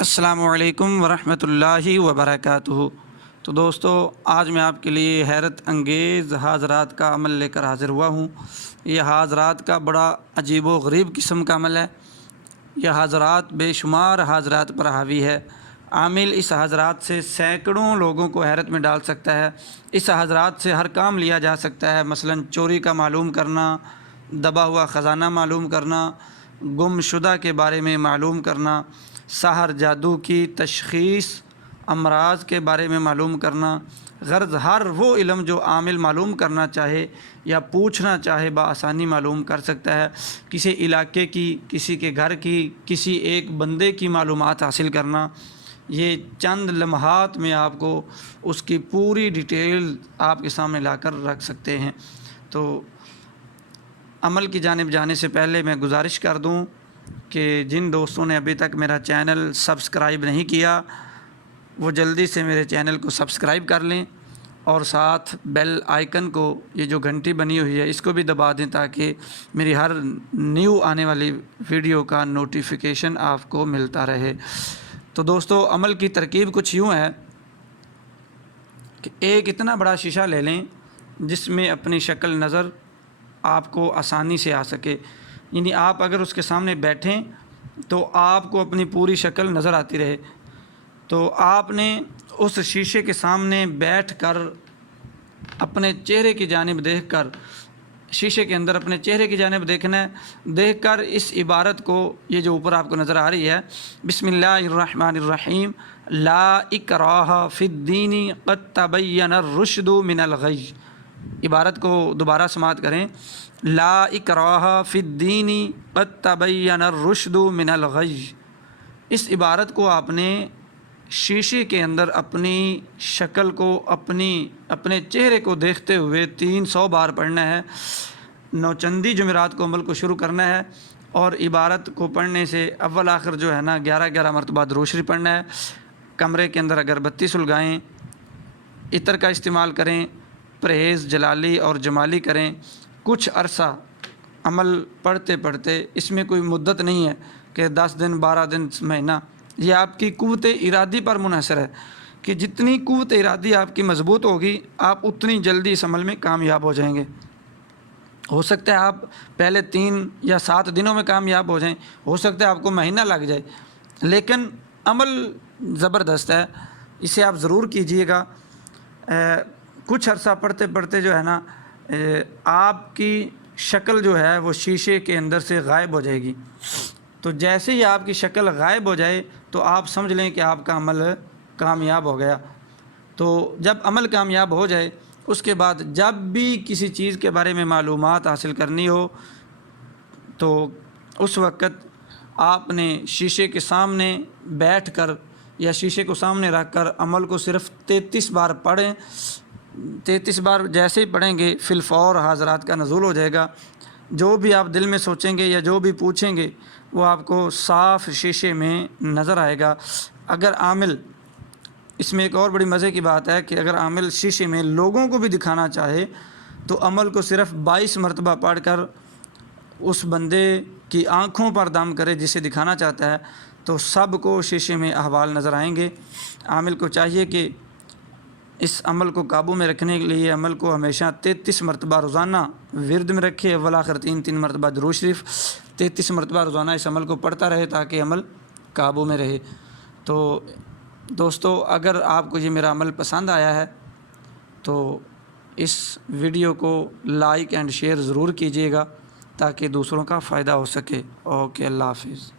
السلام علیکم ورحمۃ اللہ وبرکاتہ۔ تو دوستو، آج میں آپ کے لیے حیرت انگیز حاضرات کا عمل لے کر حاضر ہوا ہوں۔ یہ حاضرات کا بڑا عجیب و غریب قسم کا عمل ہے۔ یہ حاضرات بے شمار حاضرات پر حاوی ہے۔ عامل اس حاضرات سے سینکڑوں لوگوں کو حیرت میں ڈال سکتا ہے۔ اس حاضرات سے ہر کام لیا جا سکتا ہے، مثلا چوری کا معلوم کرنا، دبا ہوا خزانہ معلوم کرنا، گم شدہ کے بارے میں معلوم کرنا، سحر جادو کی تشخیص، امراض کے بارے میں معلوم کرنا، غرض ہر وہ علم جو عامل معلوم کرنا چاہے یا پوچھنا چاہے بآسانی معلوم کر سکتا ہے۔ کسی علاقے کی، کسی کے گھر کی، کسی ایک بندے کی معلومات حاصل کرنا، یہ چند لمحات میں آپ کو اس کی پوری ڈیٹیل آپ کے سامنے لا کر رکھ سکتے ہیں۔ تو عمل کی جانب جانے سے پہلے میں گزارش کر دوں کہ جن دوستوں نے ابھی تک میرا چینل سبسکرائب نہیں کیا وہ جلدی سے میرے چینل کو سبسکرائب کر لیں، اور ساتھ بیل آئیکن کو، یہ جو گھنٹی بنی ہوئی ہے، اس کو بھی دبا دیں تاکہ میری ہر نیو آنے والی ویڈیو کا نوٹیفیکیشن آپ کو ملتا رہے۔ تو دوستو، عمل کی ترکیب کچھ یوں ہے کہ ایک اتنا بڑا شیشہ لے لیں جس میں اپنی شکل نظر آپ کو آسانی سے آ سکے، یعنی آپ اگر اس کے سامنے بیٹھیں تو آپ کو اپنی پوری شکل نظر آتی رہے۔ تو آپ نے اس شیشے کے سامنے بیٹھ کر اپنے چہرے کی جانب دیکھ کر، شیشے کے اندر اپنے چہرے کی جانب دیکھنا ہے، دیکھ کر اس عبارت کو، یہ جو اوپر آپ کو نظر آ رہی ہے، بسم اللہ الرحمن الرحیم، لا اکراہ فی الدین قد تبین الرشد من الغی، عبارت کو دوبارہ سماعت کریں، لا اکراہ فی الدین قد تبین الرشد من الغی۔ اس عبارت کو آپ نے شیشے کے اندر اپنی شکل کو، اپنے چہرے کو دیکھتے ہوئے 300 بار پڑھنا ہے۔ نوچندی جمعرات کو عمل کو شروع کرنا ہے، اور عبارت کو پڑھنے سے اول آخر جو ہے نا 11 مرتبہ درود شریف پڑھنا ہے۔ کمرے کے اندر اگر بتی سلگائیں، عطر کا استعمال کریں، پرہیز جلالی اور جمالی کریں، کچھ عرصہ عمل پڑھتے پڑھتے، اس میں کوئی مدت نہیں ہے کہ 10 دن 12 دن مہینہ، یہ آپ کی قوت ارادی پر منحصر ہے کہ جتنی قوت ارادی آپ کی مضبوط ہوگی آپ اتنی جلدی اس عمل میں کامیاب ہو جائیں گے۔ ہو سکتا ہے آپ پہلے 3 یا 7 دنوں میں کامیاب ہو جائیں، ہو سکتا ہے آپ کو مہینہ لگ جائے، لیکن عمل زبردست ہے، اسے آپ ضرور کیجئے گا۔ کچھ عرصہ پڑھتے پڑھتے جو ہے نا آپ کی شکل جو ہے وہ شیشے کے اندر سے غائب ہو جائے گی۔ تو جیسے ہی آپ کی شکل غائب ہو جائے تو آپ سمجھ لیں کہ آپ کا عمل کامیاب ہو گیا۔ تو جب عمل کامیاب ہو جائے اس کے بعد جب بھی کسی چیز کے بارے میں معلومات حاصل کرنی ہو تو اس وقت آپ نے شیشے کے سامنے بیٹھ کر یا شیشے کو سامنے رکھ کر عمل کو صرف 33 بار پڑھیں۔ 33 بار جیسے ہی پڑھیں گے فی الفور حاضرات کا نزول ہو جائے گا۔ جو بھی آپ دل میں سوچیں گے یا جو بھی پوچھیں گے وہ آپ کو صاف شیشے میں نظر آئے گا۔ اگر عامل، اس میں ایک اور بڑی مزے کی بات ہے کہ اگر عامل شیشے میں لوگوں کو بھی دکھانا چاہے تو عمل کو صرف 22 مرتبہ پڑھ کر اس بندے کی آنکھوں پر دم کرے جسے دکھانا چاہتا ہے، تو سب کو شیشے میں احوال نظر آئیں گے۔ عامل کو چاہیے کہ اس عمل کو قابو میں رکھنے کے لیے عمل کو ہمیشہ 33 مرتبہ روزانہ ورد میں رکھے، اول آخر 3 مرتبہ درود شریف، 33 مرتبہ روزانہ اس عمل کو پڑھتا رہے تاکہ عمل قابو میں رہے۔ تو دوستو، اگر آپ کو یہ میرا عمل پسند آیا ہے تو اس ویڈیو کو لائک اینڈ شیئر ضرور کیجیے گا تاکہ دوسروں کا فائدہ ہو سکے۔ اوکے، اللہ حافظ۔